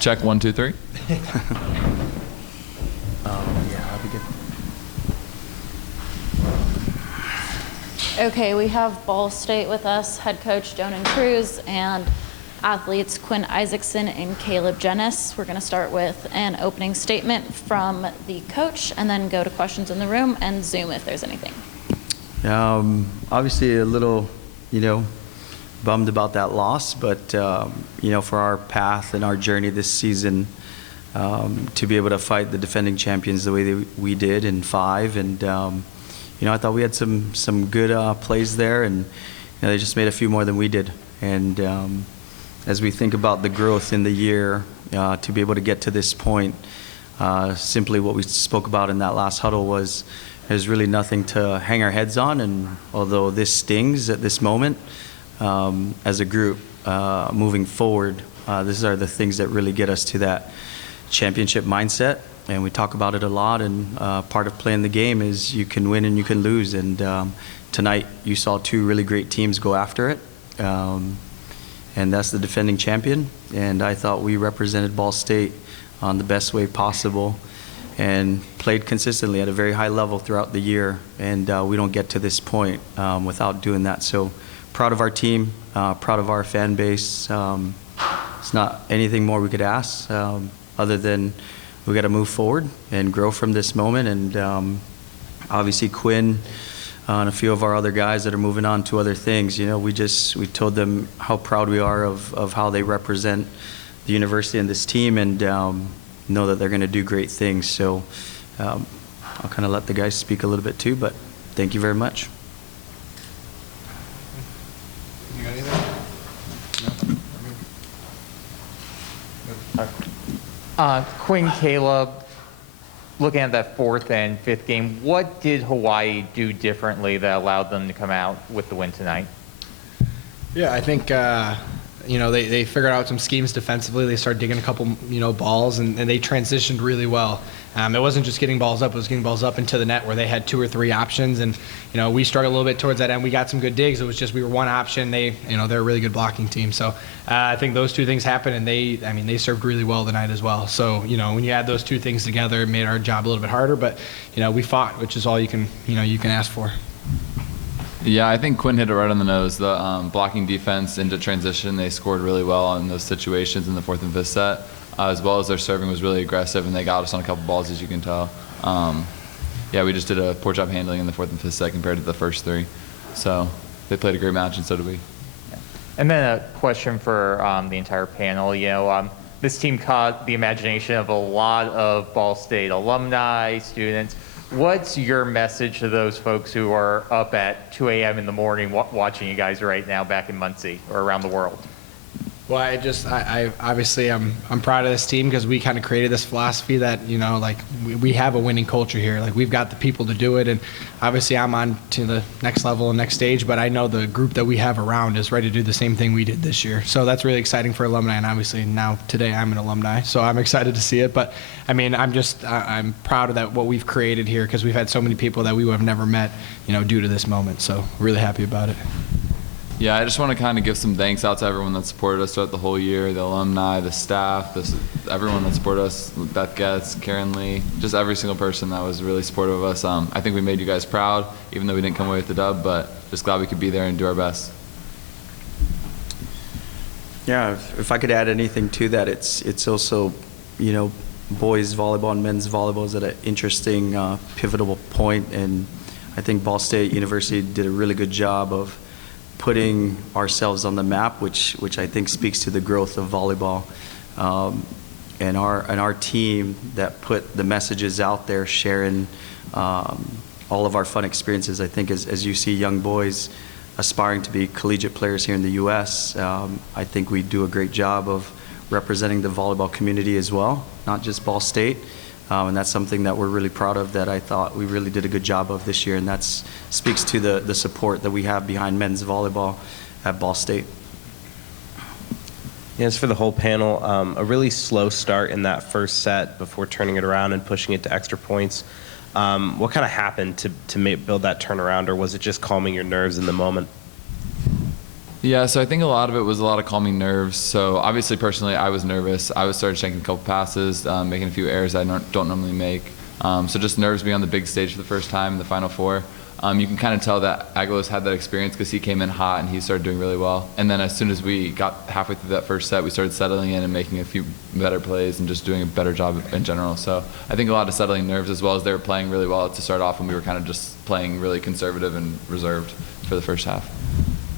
Check 1, 2, 3. Yeah, that'd be good. Okay, we have Ball State with us, head coach Donan Cruz, and athletes Quinn Isaacson and Caleb Jennis. We're going to start with an opening statement from the coach and then go to questions in the room and Zoom if there's anything. Obviously a little, bummed about that loss, but, for our path and our journey this season, to be able to fight the defending champions the way that we did in 5. And, I thought we had some good plays there, and they just made a few more than we did. And as we think about the growth in the year, to be able to get to this point, simply what we spoke about in that last huddle was there's really nothing to hang our heads on. And although this stings at this moment, as a group moving forward, these are the things that really get us to that championship mindset. And we talk about it a lot, and part of playing the game is you can win and you can lose. And tonight you saw 2 really great teams go after it. And that's the defending champion. And I thought we represented Ball State on the best way possible and played consistently at a very high level throughout the year. And we don't get to this point without doing that. So proud of our team, proud of our fan base. It's not anything more we could ask other than we got to move forward and grow from this moment. And obviously Quinn and a few of our other guys that are moving on to other things, we told them how proud we are of how they represent the university and this team, and know that they're going to do great things. So I'll kind of let the guys speak a little bit too, but thank you very much. You got anything? No? Quinn, Caleb, looking at that 4th and 5th game, what did Hawaii do differently that allowed them to come out with the win tonight? Yeah, I think they figured out some schemes defensively. They started digging a couple balls, and they transitioned really well. It wasn't just getting balls up; it was getting balls up into the net where they had 2 or 3 options. And we struggled a little bit towards that end. We got some good digs. It was just we were one option. They're a really good blocking team. So I think those 2 things happened, and they served really well tonight as well. So when you add those 2 things together, it made our job a little bit harder. But we fought, which is all you can ask for. Yeah, I think Quinn hit it right on the nose. The blocking defense into transition, they scored really well in those situations in the 4th and 5th set, as well as their serving was really aggressive, and they got us on a couple balls, as you can tell. Yeah, we just did a poor job handling in the 4th and 5th set compared to the first 3. So they played a great match, and so did we. And then a question for the entire panel. This team caught the imagination of a lot of Ball State alumni, students. What's your message to those folks who are up at 2 a.m. in the morning watching you guys right now back in Muncie or around the world? Well, I obviously I'm proud of this team because we kind of created this philosophy that we have a winning culture here. Like, we've got the people to do it, and obviously I'm on to the next level and next stage. But I know the group that we have around is ready to do the same thing we did this year. So that's really exciting for alumni, and obviously now today I'm an alumni, so I'm excited to see it. But I'm proud of that what we've created here because we've had so many people that we would have never met, due to this moment. So really happy about it. Yeah, I just want to kind of give some thanks out to everyone that supported us throughout the whole year, the alumni, the staff, everyone that supported us, Beth Getz, Karen Lee, just every single person that was really supportive of us. I think we made you guys proud, even though we didn't come away with the dub, but just glad we could be there and do our best. Yeah, if I could add anything to that, it's also, boys volleyball and men's volleyball is at an interesting, pivotal point, and I think Ball State University did a really good job of putting ourselves on the map, which I think speaks to the growth of volleyball, and our team that put the messages out there, sharing all of our fun experiences. I think as you see young boys aspiring to be collegiate players here in the U.S., I think we do a great job of representing the volleyball community as well, not just Ball State. And that's something that we're really proud of, that I thought we really did a good job of this year, and that speaks to the support that we have behind men's volleyball at Ball State. Yes, for the whole panel, a really slow start in that first set before turning it around and pushing it to extra points. What kind of happened to build that turnaround, or was it just calming your nerves in the moment? Yeah, so I think a lot of it was a lot of calming nerves. So obviously, personally, I was nervous. I was started shanking a couple passes, making a few errors I don't normally make. So just nerves being on the big stage for the first time in the Final Four. You can kind of tell that Aguilas had that experience because he came in hot and he started doing really well. And then as soon as we got halfway through that first set, we started settling in and making a few better plays and just doing a better job in general. So I think a lot of settling nerves, as well as they were playing really well to start off, and we were kind of just playing really conservative and reserved for the first half.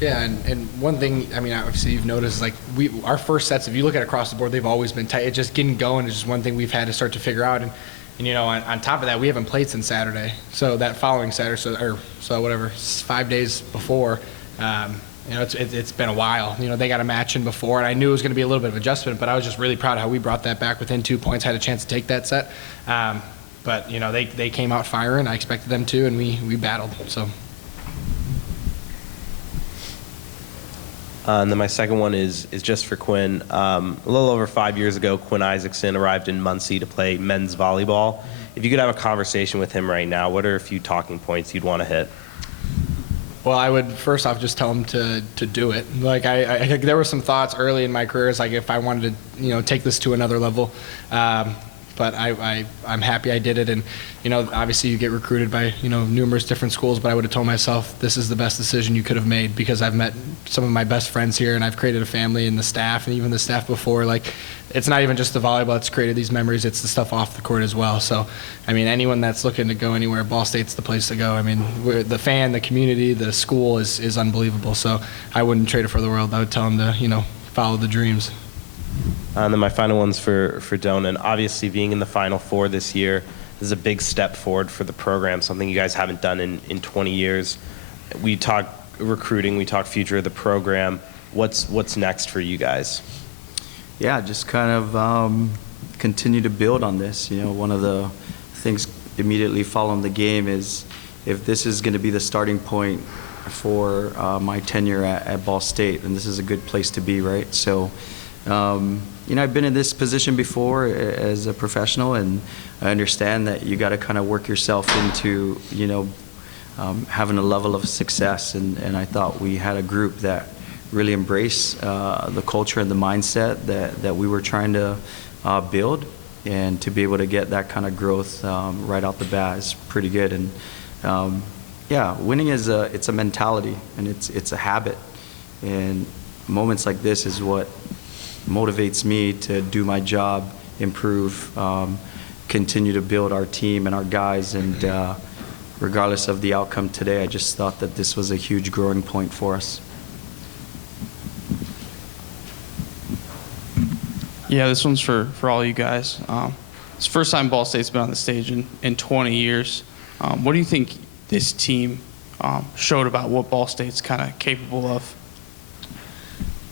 Yeah, and one thing, I mean, obviously you've noticed, is like our first sets, if you look at across the board, they've always been tight. It just getting going is just one thing we've had to start to figure out. And you know, on top of that, we haven't played since Saturday. So that following Saturday, so whatever, 5 days before, you know, it's been a while. You know, they got a match in before, and I knew it was going to be a little bit of adjustment, but I was just really proud of how we brought that back within 2 points, had a chance to take that set. But, you know, they came out firing. I expected them to, and we battled, so. And then my second one is just for Quinn. A little over 5 years ago, Quinn Isaacson arrived in Muncie to play men's volleyball. If you could have a conversation with him right now, what are a few talking points you'd want to hit? Well, I would first off just tell him to do it. Like I there were some thoughts early in my career, like if I wanted to, you know, take this to another level. But I'm happy I did it, and you know, obviously you get recruited by, you know, numerous different schools, but I would have told myself this is the best decision you could have made, because I've met some of my best friends here, and I've created a family, and the staff, and even the staff before, like, it's not even just the volleyball that's created these memories, it's the stuff off the court as well. So I mean, anyone that's looking to go anywhere, Ball State's the place to go. I mean, the fan, the community, the school is unbelievable, so I wouldn't trade it for the world. I would tell them to, you know, follow the dreams. And then my final one's for Donan. Obviously, being in the Final Four this year is a big step forward for the program, something you guys haven't done in 20 years. We talk recruiting, we talk future of the program. What's next for you guys? Yeah, just kind of continue to build on this. You know, one of the things immediately following the game is, if this is going to be the starting point for my tenure at Ball State, then this is a good place to be, right? So, you know, I've been in this position before as a professional, and I understand that you got to kind of work yourself into, you know, having a level of success. And I thought we had a group that really embraced the culture and the mindset that we were trying to build, and to be able to get that kind of growth right out the bat is pretty good. And yeah, winning is it's a mentality, and it's a habit, and moments like this is what motivates me to do my job, improve, continue to build our team and our guys. And regardless of the outcome today, I just thought that this was a huge growing point for us. Yeah, this one's for all you guys. It's the first time Ball State's been on the stage in 20 years. What do you think this team showed about what Ball State's kind of capable of?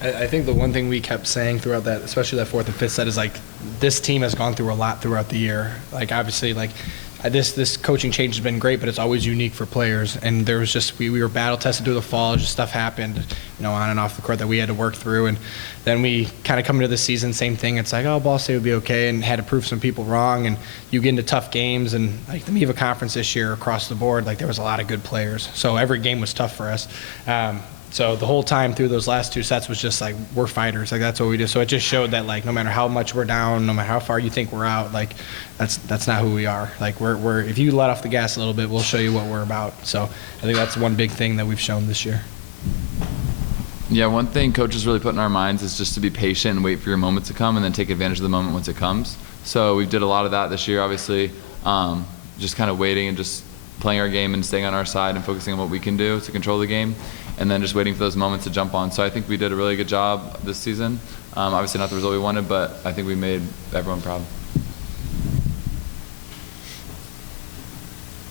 I think the one thing we kept saying throughout that, especially that fourth and fifth set, is like, this team has gone through a lot throughout the year. Like, obviously, like, this coaching change has been great, but it's always unique for players. And there was just, we were battle tested through the fall. Just stuff happened, you know, on and off the court that we had to work through. And then we kind of come into the season, same thing. It's like, oh, Ball State would be okay, and had to prove some people wrong. And you get into tough games, and like the MIVA conference this year across the board, like there was a lot of good players. So every game was tough for us. So the whole time through those last two sets was just like, we're fighters. Like, that's what we do. So it just showed that, like, no matter how much we're down, no matter how far you think we're out, like, that's not who we are. Like, we're if you let off the gas a little bit, we'll show you what we're about. So I think that's one big thing that we've shown this year. Yeah, one thing coaches really put in our minds is just to be patient and wait for your moment to come, and then take advantage of the moment once it comes. So we did a lot of that this year, obviously, just kind of waiting and just playing our game and staying on our side and focusing on what we can do to control the game, and then just waiting for those moments to jump on. So I think we did a really good job this season. Obviously not the result we wanted, but I think we made everyone proud.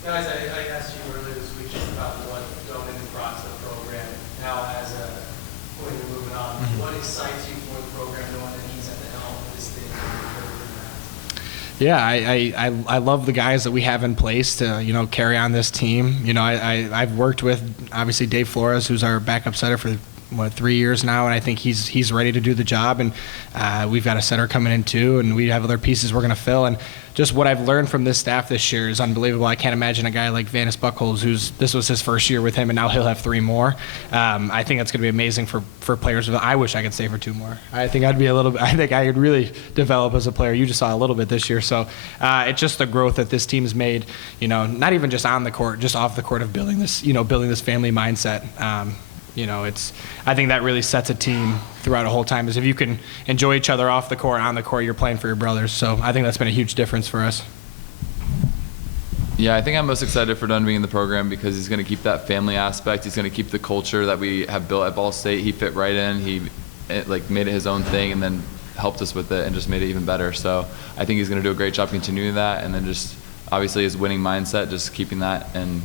Guys, I asked you earlier this week just about what Donan brought to the program. Now, as a point of moving on, what excites you for the program, knowing that he's at the helm of this thing? Yeah, I love the guys that we have in place to, you know, carry on this team. You know, I've worked with, obviously, Dave Flores, who's our backup setter for 3 years now, and I think he's ready to do the job. And we've got a setter coming in too, and we have other pieces we're going to fill. And just what I've learned from this staff this year is unbelievable. I can't imagine a guy like Vanis Buckholz, this was his first year with him, and now he'll have 3 more. I think that's going to be amazing for players. I wish I could stay for 2 more. I think I think I could really develop as a player. You just saw a little bit this year. So it's just the growth that this team's made, not even just on the court, just off the court, of building this family mindset. I think that really sets a team throughout a whole time, is if you can enjoy each other off the court, on the court, you're playing for your brothers. So I think that's been a huge difference for us. Yeah, I think I'm most excited for Dunn being in the program because he's going to keep that family aspect. He's going to keep the culture that we have built at Ball State. He fit right in. He made it his own thing and then helped us with it and just made it even better. So I think he's going to do a great job continuing that, and then just obviously his winning mindset, just keeping that and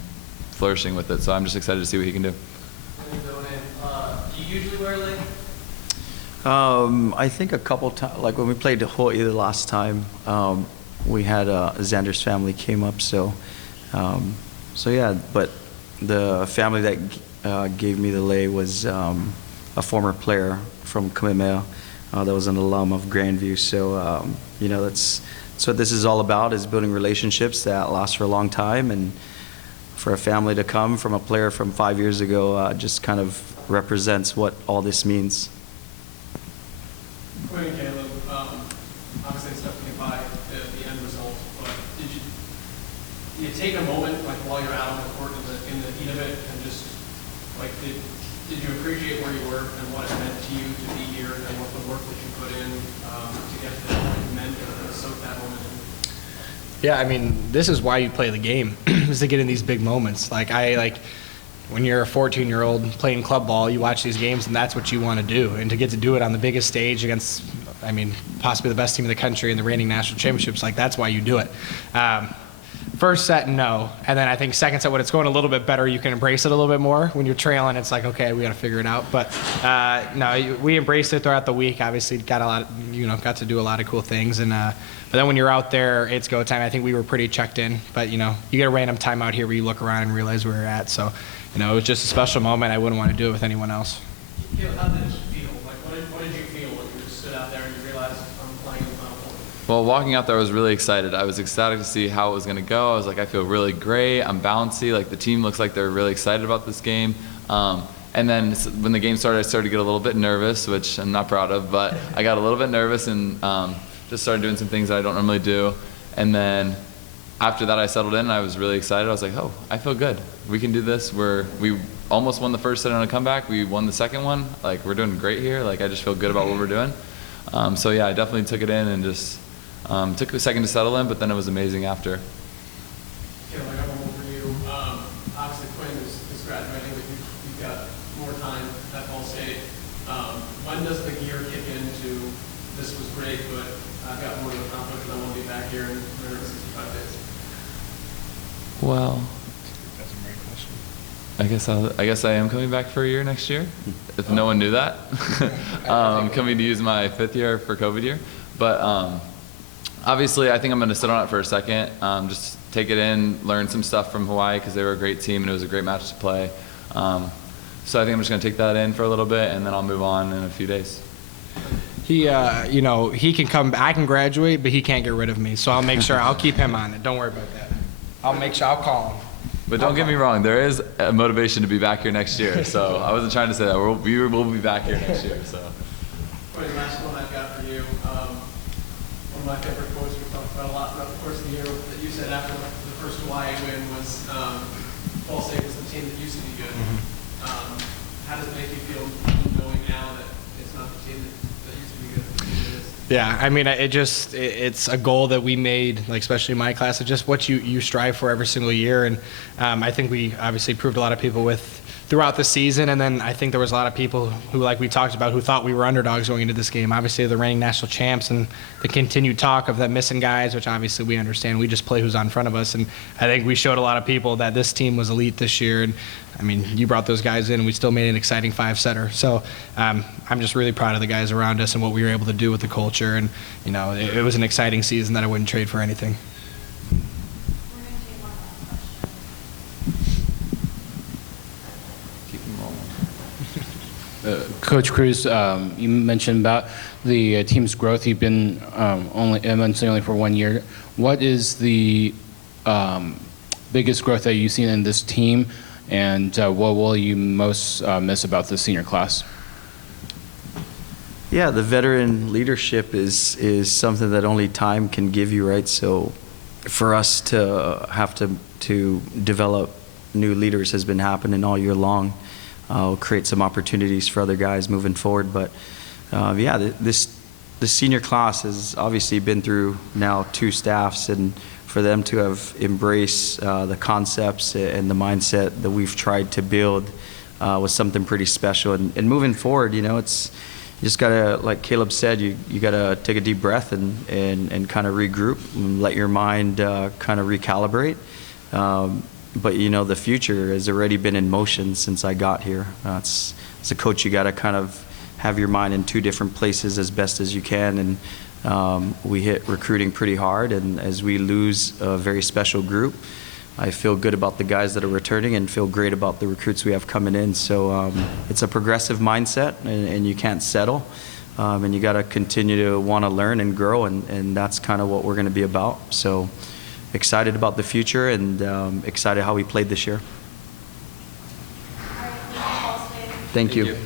flourishing with it. So I'm just excited to see what he can do. Do you usually wear a leg? I think a couple times, like when we played Hawaii the last time, we had Xander's family came up, so yeah. But the family that gave me the lei was a former player from Kamehameha that was an alum of Grandview. So that's what this is all about: is building relationships that last for a long time, and for a family to come from a player from 5 years ago just kind of represents what all this means. Quinn and Caleb, obviously it's tough to get by the end result, but did you take a moment, like while you're out on the court in the heat of it, and just like did you appreciate where you were and what it meant to you to be here and what the work that you put in to get to that point meant to soak that moment in? Yeah, I mean, this is why you play the game, is to get in these big moments. When you're a 14-year-old playing club ball, you watch these games, and that's what you want to do. And to get to do it on the biggest stage against, possibly the best team in the country in the reigning national championships, that's why you do it. First set, no. And then I think second set, when it's going a little bit better, you can embrace it a little bit more. When you're trailing, it's like, okay, we got to figure it out. But no, we embraced it throughout the week. Obviously, got to do a lot of cool things. And but then when you're out there, it's go time. I think we were pretty checked in. But you get a random timeout here where you look around and realize where you're at. So it was just a special moment. I wouldn't want to do it with anyone else. How did it feel? What did you feel when you just stood out there and you realized I'm playing in the Final Four? Well, walking out there, I was really excited. I was ecstatic to see how it was going to go. I was like, I feel really great. I'm bouncy. The team looks like they're really excited about this game. And then when the game started, I started to get a little bit nervous, which I'm not proud of, but I got a little bit nervous and just started doing some things that I don't normally do. And then after that, I settled in and I was really excited. I was like, oh, I feel good. We can do this. We almost won the first set on a comeback. We won the second one. We're doing great here. I just feel good about what we're doing. So yeah, I definitely took it in and just took a second to settle in, but then it was amazing after. Caleb, I got one more for you. Obviously, Quinn is graduating, but you've got more time at Ball State. When does the gear kick into this was great, but I've got more to accomplish and I want to be back here in 365 days? Well, I guess I am coming back for a year next year. If no one knew that, I'm coming to use my 5th year for COVID year. But obviously, I think I'm going to sit on it for a second, just take it in, learn some stuff from Hawaii because they were a great team and it was a great match to play. So I think I'm just going to take that in for a little bit and then I'll move on in a few days. He can come. I can graduate, but he can't get rid of me. So I'll make sure I'll keep him on it. Don't worry about that. I'll call him. But don't get me wrong, there is a motivation to be back here next year. So I wasn't trying to say that. We will be back here next year. So. For the last one I've got for you, one of my favorite quotes we talked about a lot throughout the course of the year that you said after the first Hawaii win was Ball State was the team that used to be good. Mm-hmm. How does it make you feel knowing now that it's not the team that used to be good, the team that is? Yeah, it's a goal that we made, especially in my class. It's just what you strive for every single year. And I think we obviously proved a lot of people throughout the season. And then I think there was a lot of people who, like we talked about, who thought we were underdogs going into this game. Obviously, the reigning national champs and the continued talk of them missing guys, which obviously we understand. We just play who's on front of us. And I think we showed a lot of people that this team was elite this year. And you brought those guys in, and we still made an exciting 5-setter. So I'm just really proud of the guys around us and what we were able to do with the culture. And, it was an exciting season that I wouldn't trade for anything. We're going to take one last question. Keep them rolling. Coach Cruz, you mentioned about the team's growth. You've been only for 1 year. What is the biggest growth that you've seen in this team, and what will you most miss about the senior class? Yeah, the veteran leadership is something that only time can give you, right? So for us to have to develop new leaders has been happening all year long. Will create some opportunities for other guys moving forward. But yeah, the senior class has obviously been through now 2 staffs, and for them to have embraced the concepts and the mindset that we've tried to build was something pretty special. And moving forward, it's you just gotta, like Caleb said, you gotta take a deep breath and kind of regroup and let your mind kind of recalibrate. But the future has already been in motion since I got here. As a coach, you gotta kind of have your mind in 2 different places as best as you can. And we hit recruiting pretty hard, and as we lose a very special group, I feel good about the guys that are returning and feel great about the recruits we have coming in. So it's a progressive mindset, and you can't settle. And you got to continue to want to learn and grow, and that's kind of what we're going to be about. So excited about the future, and excited how we played this year. Thank you.